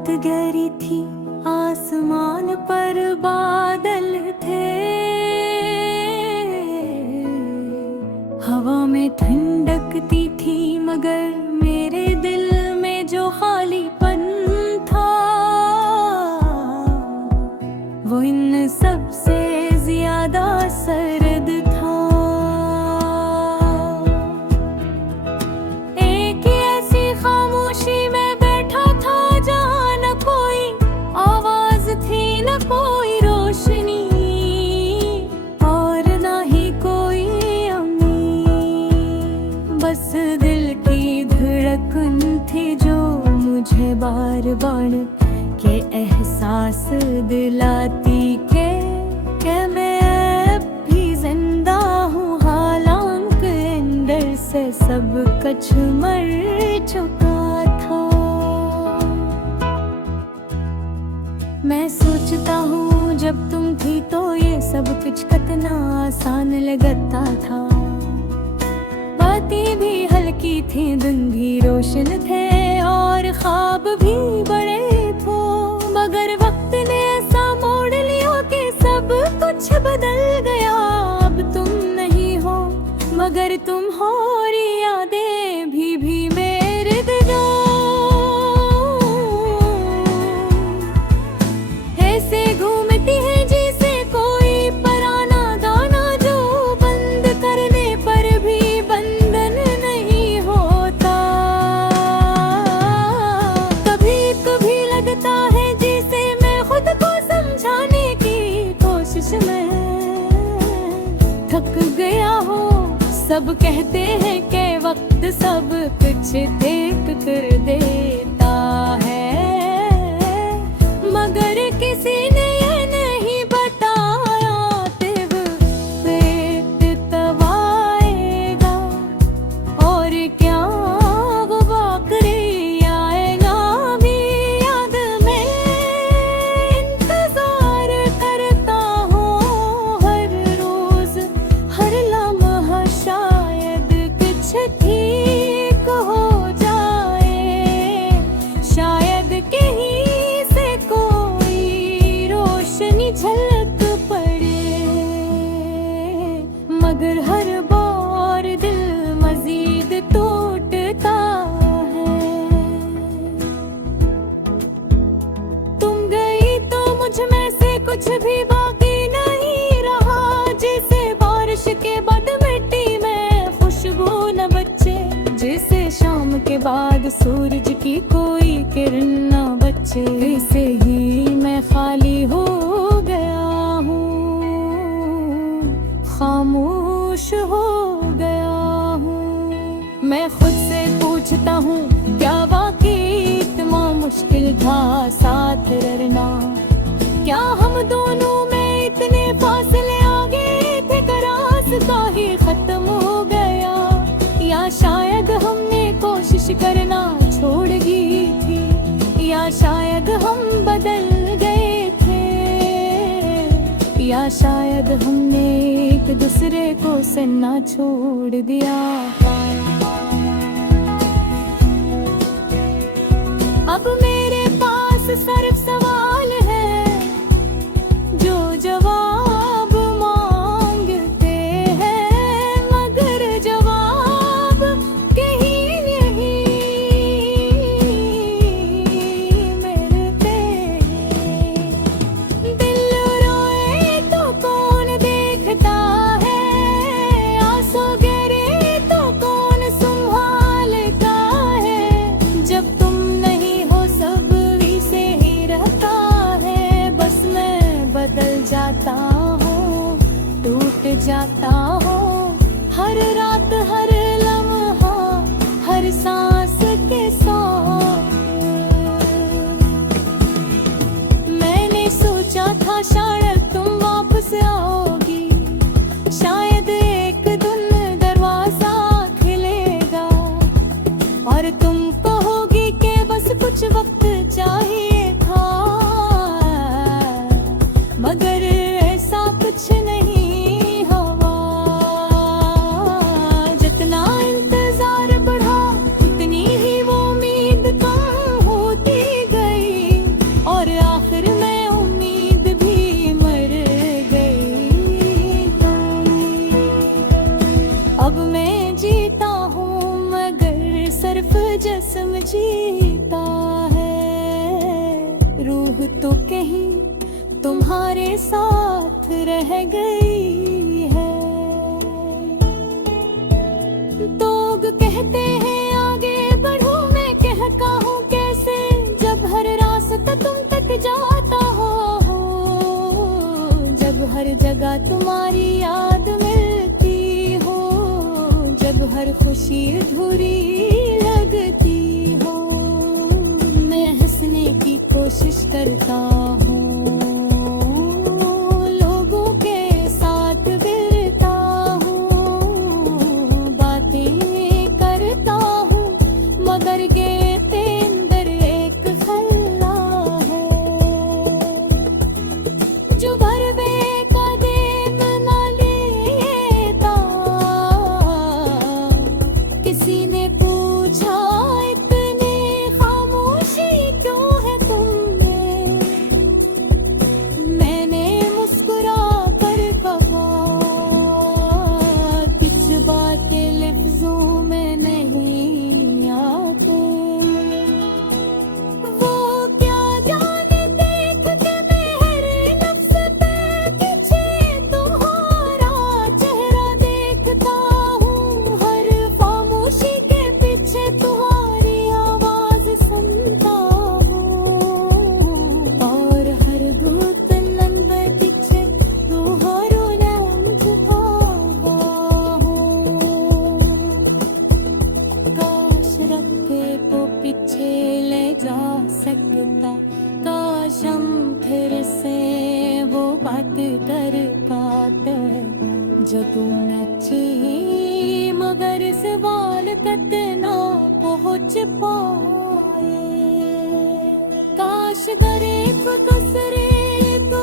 रात गहरी थी, आसमान पर बादल थे। हवा में ठंडकती थी, मगर मेरे दिल में जो खालीपन था, वो इन सब से ज्यादा सर्द था। एक ही ऐसी खामोशी में बैठा था, जहाँ न कोई आवाज थी, न कोई रोशनी, और ना ही कोई उम्मीद। बस दिल की धड़कन थी, जो मुझे बार बार के एहसास दिलाती के मैं अब भी जिंदा हूँ, हालांकि अंदर से सब कुछ मर चुका था। मैं सोचता हूँ जब तुम थी तो ये सब कुछ कितना आसान लगता था। बातें भी हल्की थी, दिन भी रोशन थे, और ख्वाब भी बड़े थे। मगर वक्त ने ऐसा मोड़ लिया कि सब कुछ बदल गया। अब तुम नहीं हो, मगर तुम हो, और यादें भी मेरे दिलों ऐसे घूमती है जैसे कोई पुराना गाना, जो बंद करने पर भी बंधन नहीं होता। कभी कभी लगता है जैसे मैं खुद को समझाने की कोशिश में थक गया हूँ। सब कहते हैं कि वक्त सब कुछ ठीक कर देता है, मगर किसी ने ये नहीं बताया कि तब आएगा, और क्या वो वाकई आएगा भी। याद में इंतजार करता हूँ हर रोज, हर लम्हा, शायद कुछ ठीक हो जाए, शायद कहीं से कोई रोशनी झलक पड़े। मगर हर बार दिल मजीद टूटता है। तुम गई तो मुझ में से कुछ भी बाकी नहीं रहा, जैसे बारिश के बाद मिट्टी में खुशबू न बचे, जैसे शाम के बाद सूरज की कोई किरण न बचे, वैसे ही मैं खाली हो गया हूँ, खामोश हो गया हूँ। मैं खुद से पूछता हूँ, क्या वाकई इतना मुश्किल था साथ रहना? क्या हम दोनों में इतने फासले आ गए थे कि रास्ता ही खत्म हो गया? या शायद हमने कोशिश करना छोड़ दी थी, या शायद हम बदल गए थे, या शायद हमने एक दूसरे को सुनना छोड़ दिया। अब मेरे पास सिर्फ सवाल है, जो जवाब मांगते हैं, मगर जवाब कहीं नहीं मिलते। दिल रोए तो कौन देखता है, आंसू गिरे तो कौन संभालता है? जब तुम नहीं हो सब से ही रहता है, बस मैं बदल जाता हूँ, टूट जाता हूँ, हर रात, हर लम्हा, हर सांस के साथ। मैंने सोचा था शायद तुम वापस आओगी, शायद एक दिन दरवाजा खुलेगा, और तुम कहोगी कि बस कुछ वक्त चाहिए था, मगर ऐसा कुछ नहीं हुआ। जितना इंतजार बढ़ा, उतनी ही वो उम्मीद कम होती गई। तुम्हारे साथ रह गई है। लोग कहते हैं आगे बढ़ूं, मैं कहता हूँ कैसे, जब हर रास्ता तुम तक जाता हो। जब हर जगह तुम्हारी याद मिलती हो, जब हर खुशी अधूरी लगती हो, मैं हंसने की कोशिश करता हूँ, लोगों के साथ बिरता हूँ, बातें करता हूँ, मगर गेते अंदर एक खल्ला है जो भरवे का देम न लेता। किसी ने पूछा इतनी खामोशी क्यों है तुमने, मैंने मुस्कुरा कर कहा कुछ बातें लफ्जों में नहीं आते। वो क्या जाने देख के मेरे नफ्स पे पीछे तुम्हारा चेहरा देखता हूँ, हर खामोशी के पीछे तुम्हारी आवाज सुनता हूँ, और हर धुतलन के पीछे तुम्हारो नाम छुपा हूँ। काश रखे को पीछे ले जा सकता, काश हम फिर से वो बात कर पाते जब नची, मगर सवाल तक ना पहुँच पाए। काश दर एक कसरे तो